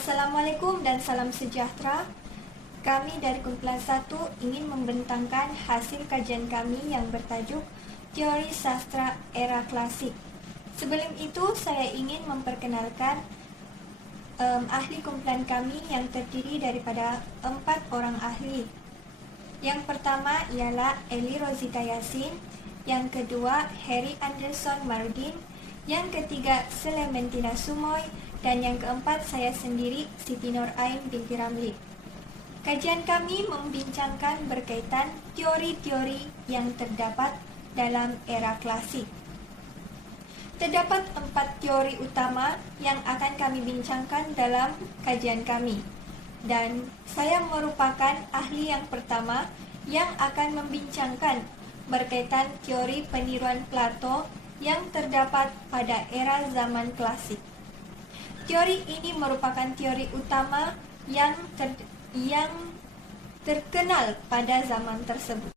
Assalamualaikum dan salam sejahtera. Kami dari kumpulan 1 ingin membentangkan hasil kajian kami yang bertajuk Teori Sastra Era Klasik. Sebelum itu, saya ingin memperkenalkan ahli kumpulan kami yang terdiri daripada 4 orang ahli. Yang pertama ialah Eli Rosita Yassin, yang kedua Harry Anderson Marudin, yang ketiga Clementina Sumoy, dan yang keempat saya sendiri Siti Nur Ain binti Ramli. Kajian kami membincangkan berkaitan teori-teori yang terdapat dalam era klasik. Terdapat 4 teori utama yang akan kami bincangkan dalam kajian kami. Dan saya merupakan ahli yang pertama yang akan membincangkan berkaitan teori peniruan Plato yang terdapat pada era zaman klasik. Teori ini merupakan teori utama yang terkenal pada zaman tersebut.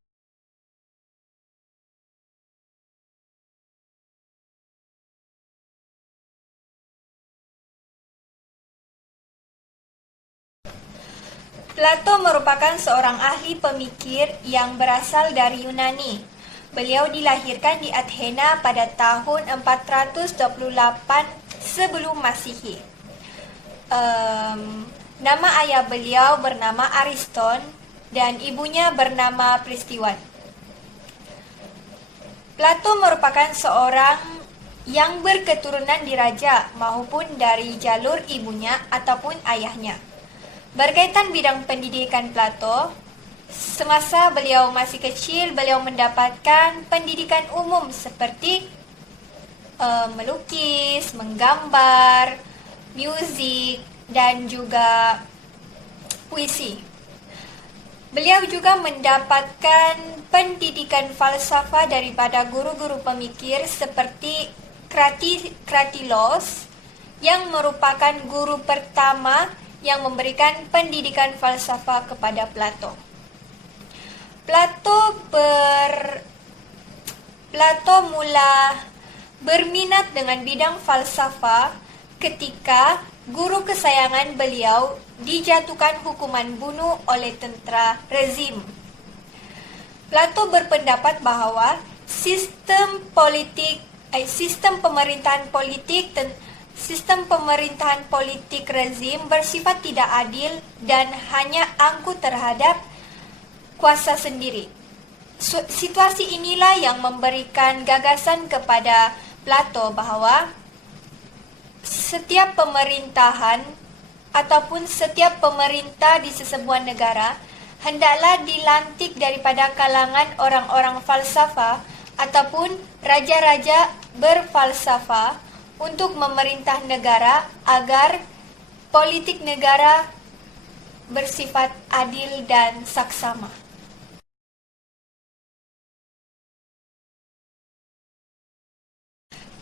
Plato merupakan seorang ahli pemikir yang berasal dari Yunani. Beliau dilahirkan di Athena pada tahun 428 sebelum Masihi. Nama ayah beliau bernama Ariston dan ibunya bernama Pristiwan. Plato merupakan seorang yang berketurunan diraja maupun dari jalur ibunya ataupun ayahnya. Berkaitan bidang pendidikan Plato, semasa beliau masih kecil, beliau mendapatkan pendidikan umum seperti melukis, menggambar, musik, dan juga puisi. Beliau juga mendapatkan pendidikan falsafah daripada guru-guru pemikir seperti Kratilos, yang merupakan guru pertama yang memberikan pendidikan falsafah kepada Plato. Plato mula berminat dengan bidang falsafah ketika guru kesayangan beliau dijatuhkan hukuman bunuh oleh tentara rezim. Plato berpendapat bahwa sistem pemerintahan politik rezim bersifat tidak adil dan hanya angkuh terhadap kuasa sendiri. Situasi inilah yang memberikan gagasan kepada Plato bahwa setiap pemerintahan ataupun setiap pemerintah di sesebuah negara hendaklah dilantik daripada kalangan orang-orang falsafah ataupun raja-raja berfalsafah untuk memerintah negara agar politik negara bersifat adil dan saksama.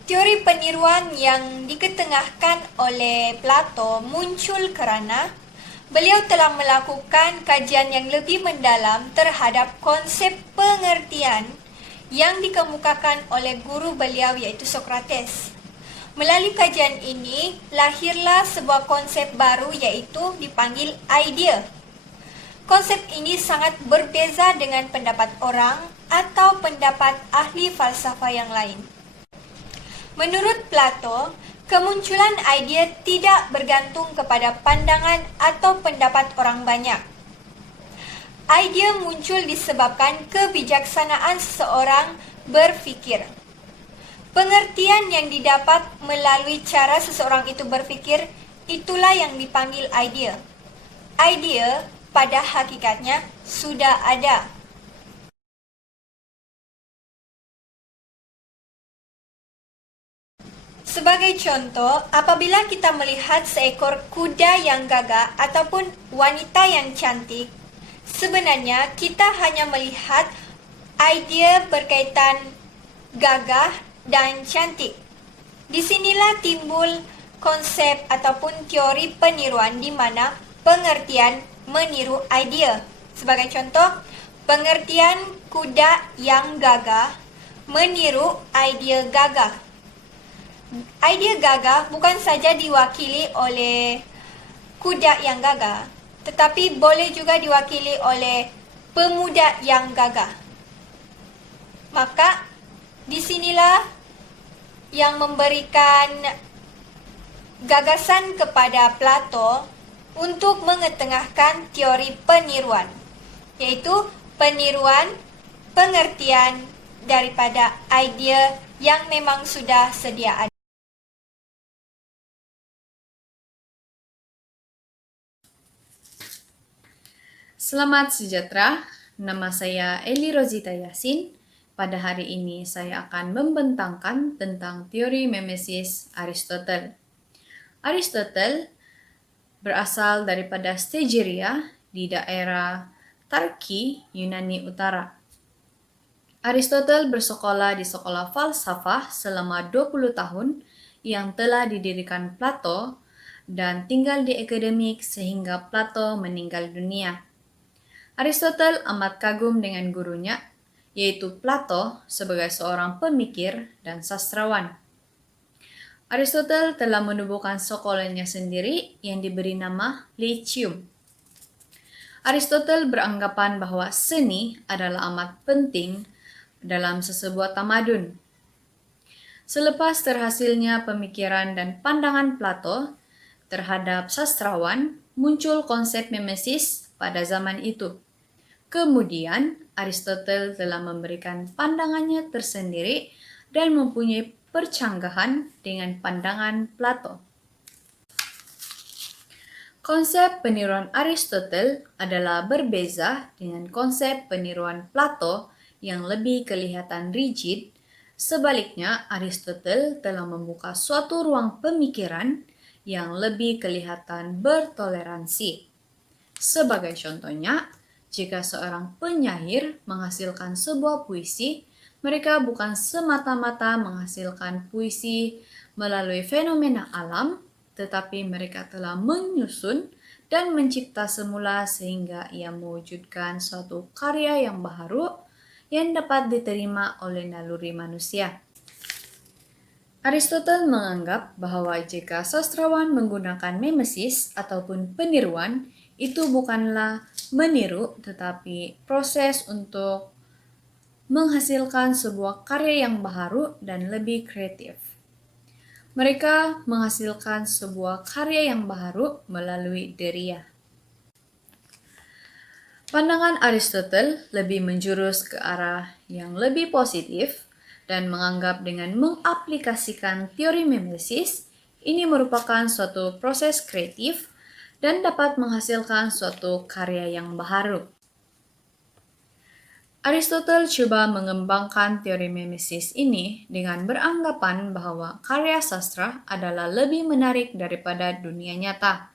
Teori peniruan yang diketengahkan oleh Plato muncul kerana beliau telah melakukan kajian yang lebih mendalam terhadap konsep pengertian yang dikemukakan oleh guru beliau iaitu Sokrates. Melalui kajian ini, lahirlah sebuah konsep baru iaitu dipanggil idea. Konsep ini sangat berbeza dengan pendapat orang atau pendapat ahli falsafah yang lain. Menurut Plato, kemunculan idea tidak bergantung kepada pandangan atau pendapat orang banyak. Idea muncul disebabkan kebijaksanaan seseorang berfikir. Pengertian yang didapat melalui cara seseorang itu berfikir, itulah yang dipanggil idea. Idea pada hakikatnya sudah ada. Sebagai contoh, apabila kita melihat seekor kuda yang gagah ataupun wanita yang cantik, sebenarnya kita hanya melihat idea berkaitan gagah dan cantik. Disinilah timbul konsep ataupun teori peniruan di mana pengertian meniru idea. Sebagai contoh, pengertian kuda yang gagah meniru idea gagah. Idea gagah bukan saja diwakili oleh kuda yang gagah, tetapi boleh juga diwakili oleh pemuda yang gagah. Maka disinilah yang memberikan gagasan kepada Plato untuk mengetengahkan teori peniruan, yaitu peniruan pengertian daripada idea yang memang sudah sedia ada. Selamat sejahtera, nama saya Eli Rozita Yasin. Pada hari ini saya akan membentangkan tentang teori mimesis Aristotle. Aristotle berasal daripada Stagiria di daerah Tarki, Yunani Utara. Aristotle bersekolah di sekolah falsafah selama 20 tahun yang telah didirikan Plato dan tinggal di akademik sehingga Plato meninggal dunia. Aristotle amat kagum dengan gurunya, yaitu Plato sebagai seorang pemikir dan sastrawan. Aristotle telah menubuhkan sekolahnya sendiri yang diberi nama Lyceum. Aristotle beranggapan bahwa seni adalah amat penting dalam sesebuah tamadun. Selepas terhasilnya pemikiran dan pandangan Plato terhadap sastrawan, muncul konsep mimesis pada zaman itu. Kemudian, Aristotle telah memberikan pandangannya tersendiri dan mempunyai percanggahan dengan pandangan Plato. Konsep peniruan Aristotle adalah berbeza dengan konsep peniruan Plato yang lebih kelihatan rigid. Sebaliknya, Aristotle telah membuka suatu ruang pemikiran yang lebih kelihatan bertoleransi. Sebagai contohnya, jika seorang penyair menghasilkan sebuah puisi, mereka bukan semata-mata menghasilkan puisi melalui fenomena alam, tetapi mereka telah menyusun dan mencipta semula sehingga ia mewujudkan suatu karya yang baru yang dapat diterima oleh naluri manusia. Aristotle menganggap bahwa jika sastrawan menggunakan mimesis ataupun peniruan, itu bukanlah meniru, tetapi proses untuk menghasilkan sebuah karya yang baru dan lebih kreatif. Mereka menghasilkan sebuah karya yang baru melalui deria. Pandangan Aristotle lebih menjurus ke arah yang lebih positif dan menganggap dengan mengaplikasikan teori mimesis, ini merupakan suatu proses kreatif dan dapat menghasilkan suatu karya yang baru. Aristotle coba mengembangkan teori mimesis ini dengan beranggapan bahwa karya sastra adalah lebih menarik daripada dunia nyata.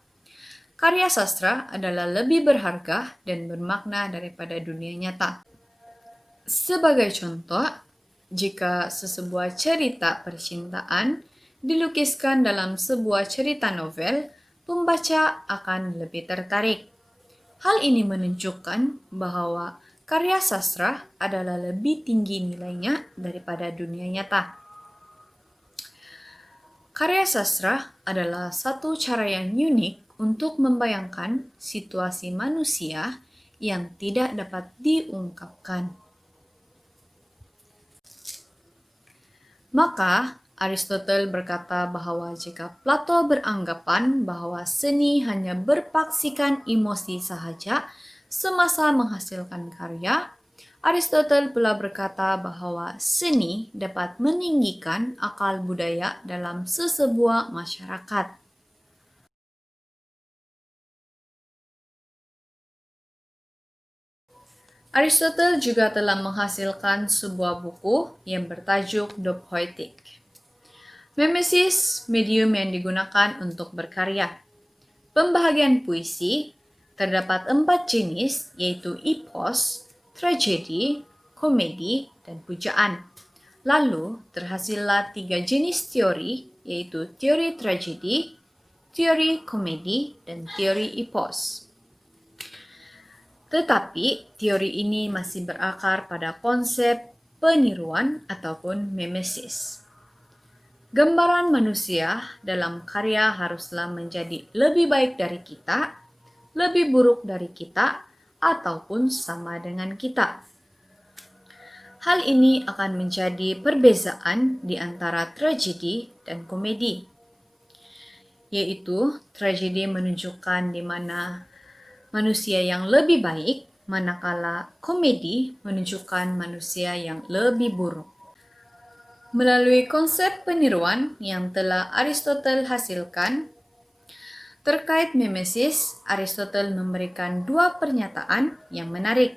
Karya sastra adalah lebih berharga dan bermakna daripada dunia nyata. Sebagai contoh, jika sesebuah cerita percintaan dilukiskan dalam sebuah cerita novel, pembaca akan lebih tertarik. Hal ini menunjukkan bahwa karya sastra adalah lebih tinggi nilainya daripada dunia nyata. Karya sastra adalah satu cara yang unik untuk membayangkan situasi manusia yang tidak dapat diungkapkan. Maka, Aristotle berkata bahwa jika Plato beranggapan bahwa seni hanya berpaksikan emosi sahaja semasa menghasilkan karya, Aristotle pula berkata bahwa seni dapat meninggikan akal budaya dalam sesebuah masyarakat. Aristotle juga telah menghasilkan sebuah buku yang bertajuk The Poetic. Mimesis, medium yang digunakan untuk berkarya. Pembahagian puisi, terdapat 4 jenis, yaitu epos, tragedi, komedi, dan pujaan. Lalu, terhasillah 3 jenis teori, yaitu teori tragedi, teori komedi, dan teori epos. Tetapi, teori ini masih berakar pada konsep peniruan ataupun mimesis. Gambaran manusia dalam karya haruslah menjadi lebih baik dari kita, lebih buruk dari kita, ataupun sama dengan kita. Hal ini akan menjadi perbezaan di antara tragedi dan komedi, yaitu tragedi menunjukkan di mana manusia yang lebih baik, manakala komedi menunjukkan manusia yang lebih buruk. Melalui konsep peniruan yang telah Aristoteles hasilkan, terkait mimesis, Aristoteles memberikan dua pernyataan yang menarik.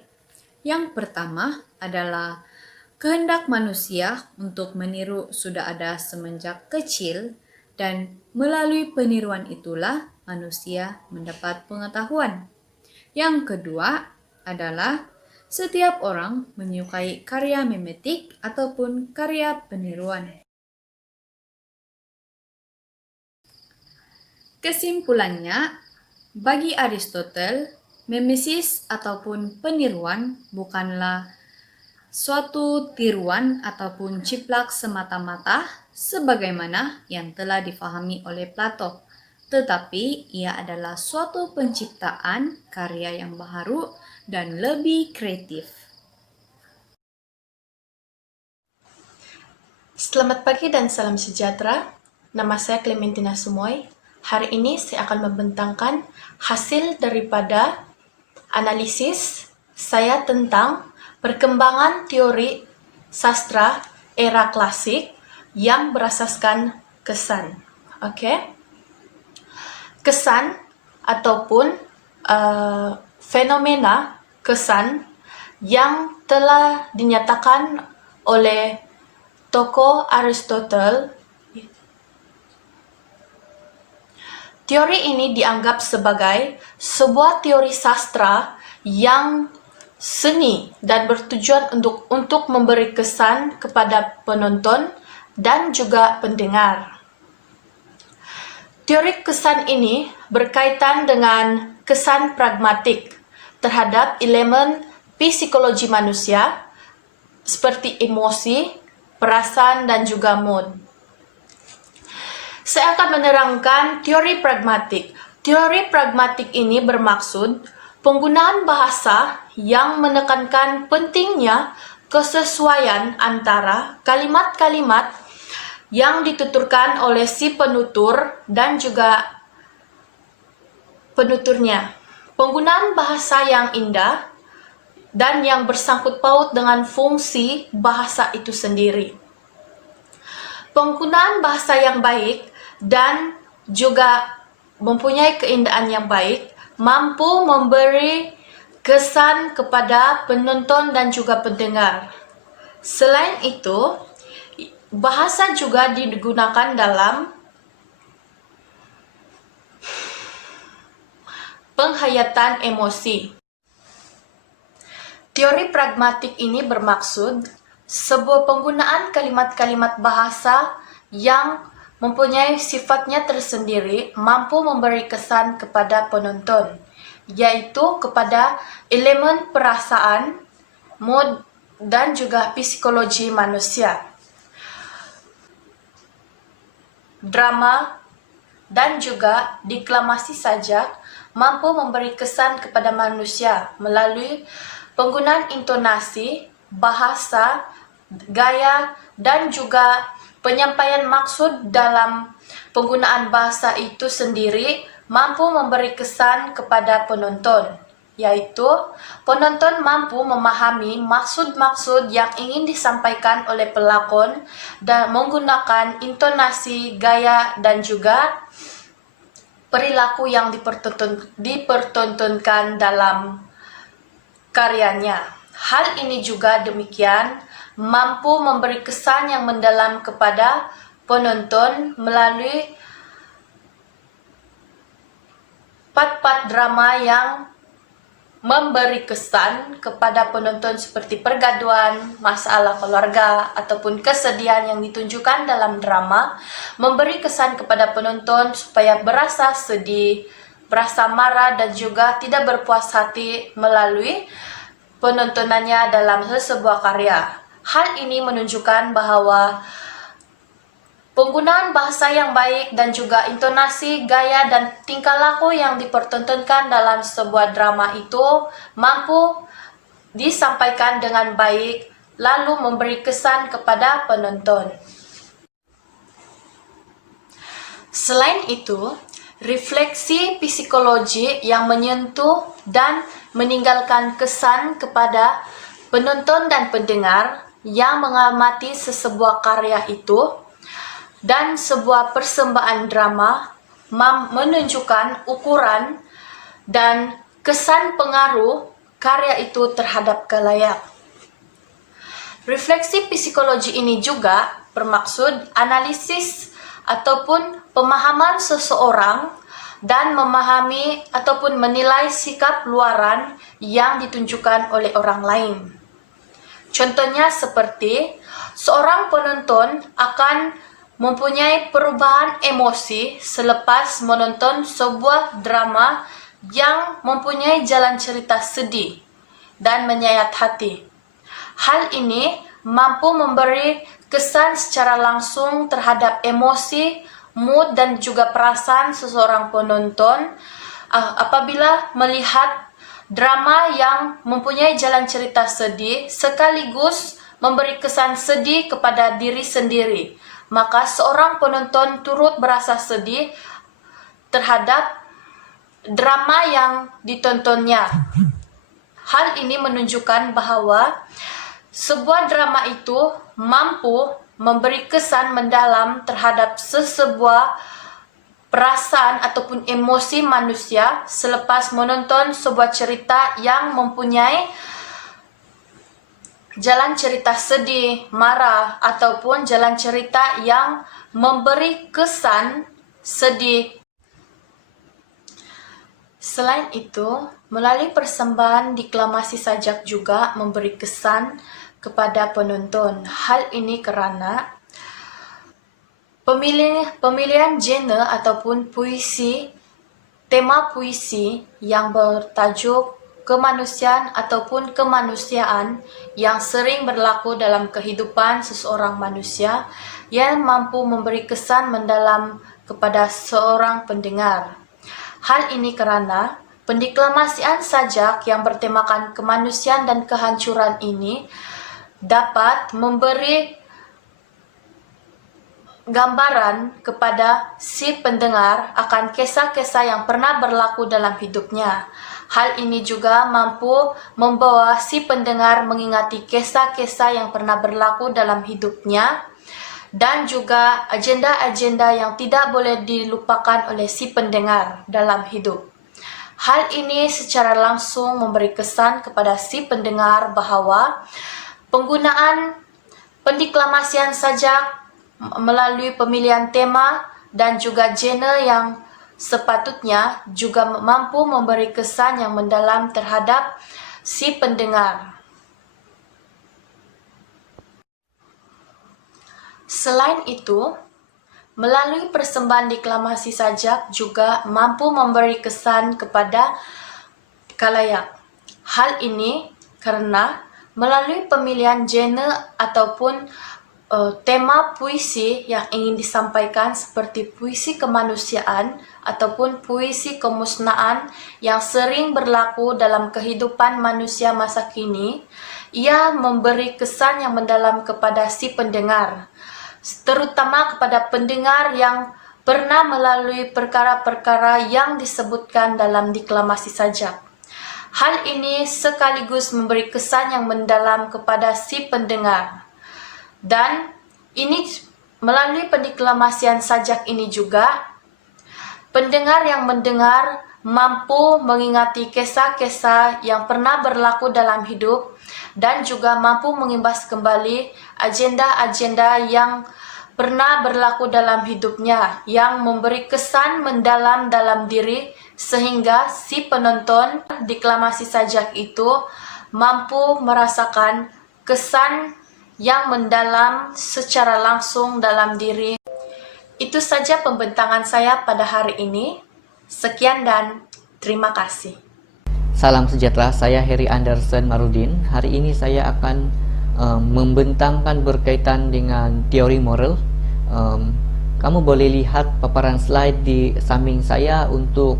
Yang pertama adalah kehendak manusia untuk meniru sudah ada semenjak kecil, dan melalui peniruan itulah manusia mendapat pengetahuan. Yang kedua adalah setiap orang menyukai karya mimetik ataupun karya peniruan. Kesimpulannya, bagi Aristoteles, mimesis ataupun peniruan bukanlah suatu tiruan ataupun ciplak semata-mata sebagaimana yang telah difahami oleh Plato, tetapi ia adalah suatu penciptaan karya yang baru dan lebih kreatif. Selamat pagi dan salam sejahtera. Nama saya Clementina Sumoy. Hari ini saya akan membentangkan hasil daripada analisis saya tentang perkembangan teori sastra era klasik yang berasaskan kesan. Kesan ataupun fenomena kesan yang telah dinyatakan oleh tokoh Aristoteles. Teori ini dianggap sebagai sebuah teori sastra yang seni dan bertujuan untuk memberi kesan kepada penonton dan juga pendengar. Teori kesan ini berkaitan dengan kesan pragmatik terhadap elemen psikologi manusia seperti emosi, perasaan, dan juga mood. Saya akan menerangkan teori pragmatik. Teori pragmatik ini bermaksud penggunaan bahasa yang menekankan pentingnya kesesuaian antara kalimat-kalimat yang dituturkan oleh si penutur dan juga penuturnya. Penggunaan bahasa yang indah dan yang bersangkut paut dengan fungsi bahasa itu sendiri. Penggunaan bahasa yang baik dan juga mempunyai keindahan yang baik mampu memberi kesan kepada penonton dan juga pendengar. Selain itu, bahasa juga digunakan dalam penghayatan emosi. Teori pragmatik ini bermaksud sebuah penggunaan kalimat-kalimat bahasa yang mempunyai sifatnya tersendiri mampu memberi kesan kepada penonton, yaitu kepada elemen perasaan, mood, dan juga psikologi manusia. Drama dan juga deklamasi saja mampu memberi kesan kepada manusia melalui penggunaan intonasi, bahasa, gaya, dan juga penyampaian maksud dalam penggunaan bahasa itu sendiri mampu memberi kesan kepada penonton, yaitu penonton mampu memahami maksud-maksud yang ingin disampaikan oleh pelakon dan menggunakan intonasi, gaya, dan juga perilaku yang dipertontonkan dalam karyanya. Hal ini juga demikian mampu memberi kesan yang mendalam kepada penonton melalui part-part drama yang memberi kesan kepada penonton seperti pergaduhan, masalah keluarga, ataupun kesedihan yang ditunjukkan dalam drama, memberi kesan kepada penonton supaya berasa sedih, berasa marah, dan juga tidak berpuas hati melalui penontonannya dalam sebuah karya. Hal ini menunjukkan bahwa Penggunaan bahasa yang baik dan juga intonasi, gaya, dan tingkah laku yang dipertontonkan dalam sebuah drama itu mampu disampaikan dengan baik, lalu memberi kesan kepada penonton. Selain itu, refleksi psikologi yang menyentuh dan meninggalkan kesan kepada penonton dan pendengar yang mengamati sesebuah karya itu dan sebuah persembahan drama menunjukkan ukuran dan kesan pengaruh karya itu terhadap khalayak. Refleksi psikologi ini juga bermaksud analisis ataupun pemahaman seseorang dan memahami ataupun menilai sikap luaran yang ditunjukkan oleh orang lain. Contohnya seperti seorang penonton akan mempunyai perubahan emosi selepas menonton sebuah drama yang mempunyai jalan cerita sedih dan menyayat hati. Hal ini mampu memberi kesan secara langsung terhadap emosi, mood, dan juga perasaan seseorang penonton apabila melihat drama yang mempunyai jalan cerita sedih sekaligus memberi kesan sedih kepada diri sendiri. Maka seorang penonton turut berasa sedih terhadap drama yang ditontonnya. Hal ini menunjukkan bahwa sebuah drama itu mampu memberi kesan mendalam terhadap sesebuah perasaan ataupun emosi manusia selepas menonton sebuah cerita yang mempunyai jalan cerita sedih, marah, ataupun jalan cerita yang memberi kesan sedih. Selain itu, melalui persembahan deklamasi sajak juga memberi kesan kepada penonton. Hal ini karena pemilihan genre ataupun puisi, tema puisi yang bertajuk kemanusiaan ataupun kemanusiaan yang sering berlaku dalam kehidupan seseorang manusia yang mampu memberi kesan mendalam kepada seorang pendengar. Hal ini karena pendeklamasian sajak yang bertemakan kemanusiaan dan kehancuran ini dapat memberi gambaran kepada si pendengar akan kisah-kisah yang pernah berlaku dalam hidupnya. Hal ini juga mampu membawa si pendengar mengingati kisah-kisah yang pernah berlaku dalam hidupnya dan juga agenda-agenda yang tidak boleh dilupakan oleh si pendengar dalam hidup. Hal ini secara langsung memberi kesan kepada si pendengar bahwa penggunaan pendeklamasian sajak melalui pemilihan tema dan juga genre yang sepatutnya juga mampu memberi kesan yang mendalam terhadap si pendengar. Selain itu, melalui persembahan deklamasi sajak juga mampu memberi kesan kepada khalayak. Hal ini karena melalui pemilihan genre ataupun tema puisi yang ingin disampaikan seperti puisi kemanusiaan ataupun puisi kemusnahan yang sering berlaku dalam kehidupan manusia masa kini, ia memberi kesan yang mendalam kepada si pendengar, terutama kepada pendengar yang pernah melalui perkara-perkara yang disebutkan dalam deklamasi sajak. Hal ini sekaligus memberi kesan yang mendalam kepada si pendengar. Dan ini melalui pendeklamasian sajak ini juga pendengar yang mendengar mampu mengingati kisah-kisah yang pernah berlaku dalam hidup dan juga mampu mengimbas kembali agenda-agenda yang pernah berlaku dalam hidupnya yang memberi kesan mendalam dalam diri sehingga si penonton deklamasi sajak itu mampu merasakan kesan yang mendalam secara langsung dalam diri. Itu saja pembentangan saya pada hari ini. Sekian dan terima kasih. Salam sejahtera, saya Heri Anderson Marudin. Hari ini saya akan membentangkan berkaitan dengan teori moral Kamu boleh lihat paparan slide di samping saya untuk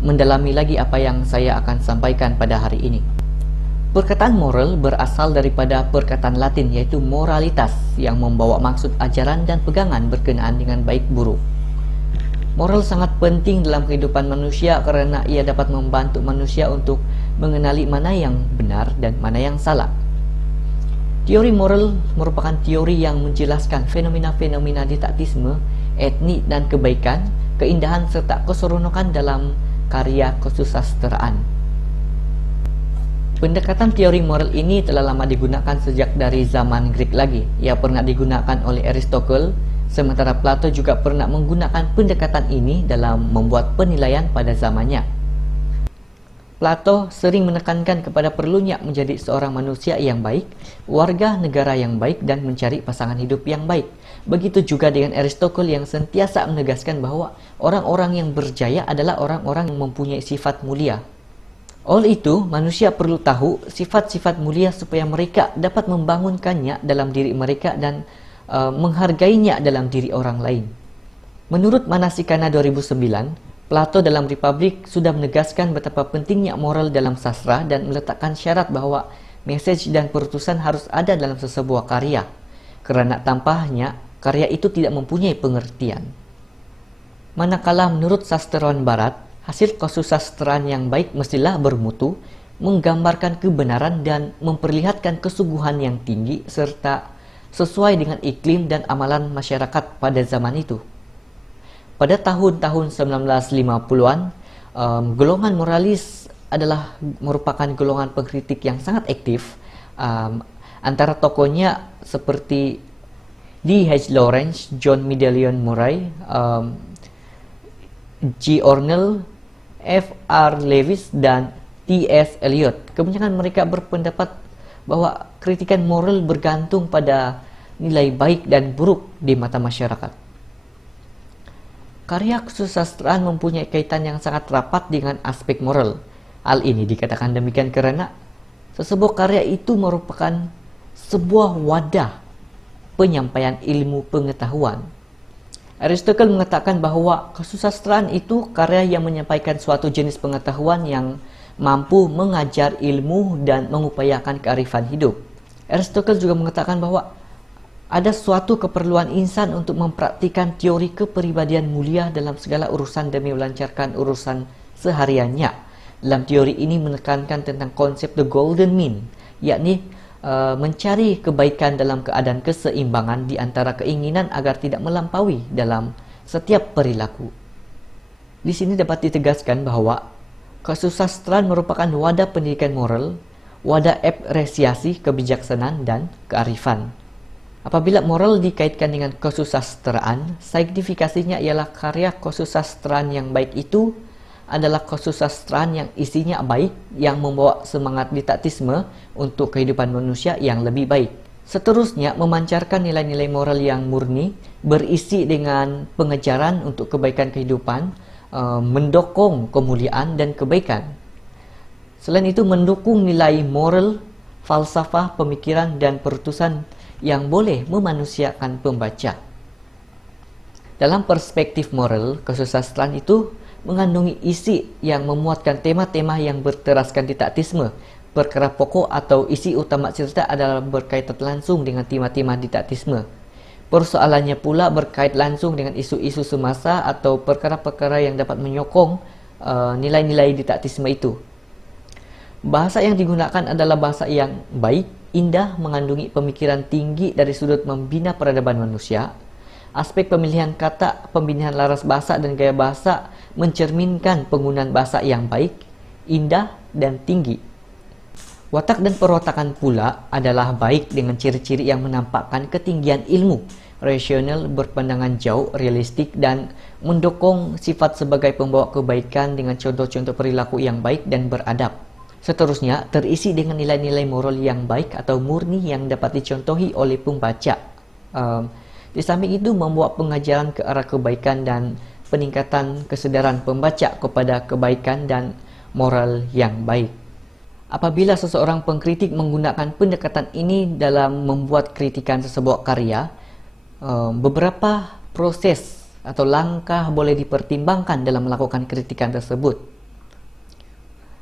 mendalami lagi apa yang saya akan sampaikan pada hari ini. Perkataan moral berasal daripada perkataan Latin yaitu moralitas yang membawa maksud ajaran dan pegangan berkenaan dengan baik buruk. Moral sangat penting dalam kehidupan manusia kerana ia dapat membantu manusia untuk mengenali mana yang benar dan mana yang salah. Teori moral merupakan teori yang menjelaskan fenomena-fenomena didaktisme, etnik dan kebaikan, keindahan serta keseronokan dalam karya kesusasteraan. Pendekatan teori moral ini telah lama digunakan sejak dari zaman Greek lagi. Ia pernah digunakan oleh Aristotle, sementara Plato juga pernah menggunakan pendekatan ini dalam membuat penilaian pada zamannya. Plato sering menekankan kepada perlunya menjadi seorang manusia yang baik, warga negara yang baik dan mencari pasangan hidup yang baik. Begitu juga dengan Aristotle yang sentiasa menegaskan bahwa orang-orang yang berjaya adalah orang-orang yang mempunyai sifat mulia. Oleh itu, manusia perlu tahu sifat-sifat mulia supaya mereka dapat membangunkannya dalam diri mereka dan menghargainya dalam diri orang lain. Menurut Manasikana 2009, Plato dalam Republik sudah menegaskan betapa pentingnya moral dalam sastra dan meletakkan syarat bahwa mesej dan perutusan harus ada dalam sesebuah karya, kerana tanpanya karya itu tidak mempunyai pengertian. Manakala menurut sastrawan Barat, hasil kesusastraan yang baik mestilah bermutu, menggambarkan kebenaran dan memperlihatkan kesungguhan yang tinggi serta sesuai dengan iklim dan amalan masyarakat pada zaman itu. Pada tahun-tahun 1950-an, golongan moralis adalah merupakan golongan pengkritik yang sangat aktif. Antara tokohnya seperti D.H. Lawrence, John Medallion Murray, G. Ornell, F.R. Lewis, dan T.S. Eliot. Kebanyakan mereka berpendapat bahwa kritikan moral bergantung pada nilai baik dan buruk di mata masyarakat. Karya kesusastraan mempunyai kaitan yang sangat rapat dengan aspek moral. Hal ini dikatakan demikian kerana sesebuah karya itu merupakan sebuah wadah penyampaian ilmu pengetahuan. Aristotle mengatakan bahawa kesusastraan itu karya yang menyampaikan suatu jenis pengetahuan yang mampu mengajar ilmu dan mengupayakan kearifan hidup. Aristotle juga mengatakan bahawa ada suatu keperluan insan untuk mempraktikkan teori kepribadian mulia dalam segala urusan demi melancarkan urusan sehariannya. Dalam teori ini menekankan tentang konsep the golden mean, yakni mencari kebaikan dalam keadaan keseimbangan di antara keinginan agar tidak melampaui dalam setiap perilaku. Di sini dapat ditegaskan bahawa kesusastraan merupakan wadah pendidikan moral, wadah apresiasi kebijaksanaan dan kearifan. Apabila moral dikaitkan dengan kesusastraan, signifikasinya ialah karya kesusastraan yang baik itu adalah kesusastraan yang isinya baik, yang membawa semangat didaktisme untuk kehidupan manusia yang lebih baik. Seterusnya, memancarkan nilai-nilai moral yang murni, berisi dengan pengejaran untuk kebaikan kehidupan, mendukung kemuliaan dan kebaikan. Selain itu, mendukung nilai moral, falsafah, pemikiran dan perutusan yang boleh memanusiakan pembaca. Dalam perspektif moral, kesusastraan itu mengandungi isi yang memuatkan tema-tema yang berteraskan didaktisme. Perkara pokok atau isi utama cerita adalah berkaitan langsung dengan tema-tema didaktisme. Persoalannya pula berkait langsung dengan isu-isu semasa atau perkara-perkara yang dapat menyokong nilai-nilai didaktisme itu. Bahasa yang digunakan adalah bahasa yang baik, indah, mengandungi pemikiran tinggi dari sudut membina peradaban manusia. Aspek pemilihan kata, pembinaan laras bahasa dan gaya bahasa mencerminkan penggunaan bahasa yang baik, indah, dan tinggi. Watak dan perwatakan pula adalah baik dengan ciri-ciri yang menampakkan ketinggian ilmu, rasional, berpandangan jauh, realistik, dan mendukung sifat sebagai pembawa kebaikan dengan contoh-contoh perilaku yang baik dan beradab. Seterusnya, terisi dengan nilai-nilai moral yang baik atau murni yang dapat dicontohi oleh pembaca. Di samping itu, membuat pengajaran ke arah kebaikan dan peningkatan kesedaran pembaca kepada kebaikan dan moral yang baik. Apabila seseorang pengkritik menggunakan pendekatan ini dalam membuat kritikan sesebuah karya, beberapa proses atau langkah boleh dipertimbangkan dalam melakukan kritikan tersebut.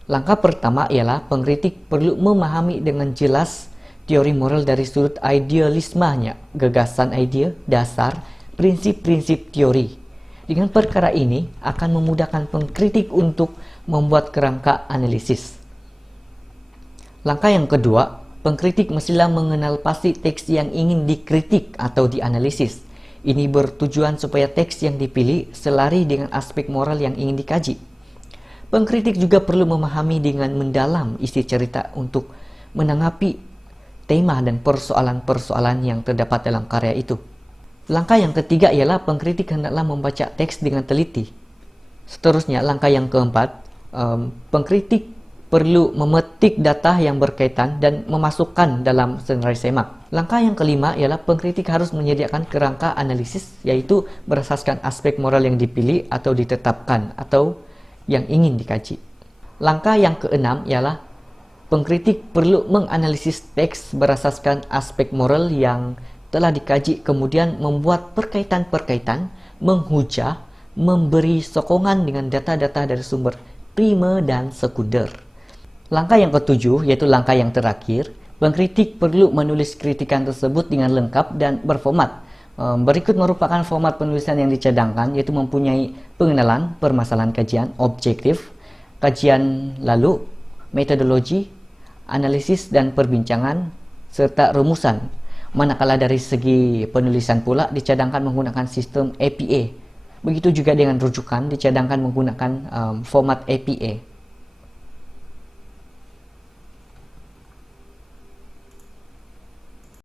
Langkah pertama ialah pengkritik perlu memahami dengan jelas teori moral dari sudut idealismenya, gagasan idea, dasar, prinsip-prinsip teori. Dengan perkara ini akan memudahkan pengkritik untuk membuat kerangka analisis. Langkah yang kedua, pengkritik mestilah mengenal pasti teks yang ingin dikritik atau dianalisis. Ini bertujuan supaya teks yang dipilih selari dengan aspek moral yang ingin dikaji. Pengkritik juga perlu memahami dengan mendalam isi cerita untuk menanggapi tema dan persoalan-persoalan yang terdapat dalam karya itu. Langkah yang ketiga ialah pengkritik hendaklah membaca teks dengan teliti. Seterusnya, langkah yang keempat, pengkritik perlu memetik data yang berkaitan dan memasukkan dalam senarai semak. Langkah yang kelima ialah pengkritik harus menyediakan kerangka analisis, yaitu berasaskan aspek moral yang dipilih atau ditetapkan atau yang ingin dikaji. Langkah yang keenam ialah pengkritik perlu menganalisis teks berasaskan aspek moral yang telah dikaji, kemudian membuat perkaitan-perkaitan, menghujah, memberi sokongan dengan data-data dari sumber primer dan sekunder. Langkah yang ketujuh, yaitu langkah yang terakhir, pengkritik perlu menulis kritikan tersebut dengan lengkap dan berformat. Berikut merupakan format penulisan yang dicadangkan, yaitu mempunyai pengenalan permasalahan kajian, objektif, kajian lalu, metodologi, analisis dan perbincangan, serta rumusan. Manakala dari segi penulisan pula dicadangkan menggunakan sistem APA. Begitu juga dengan rujukan dicadangkan menggunakan format APA.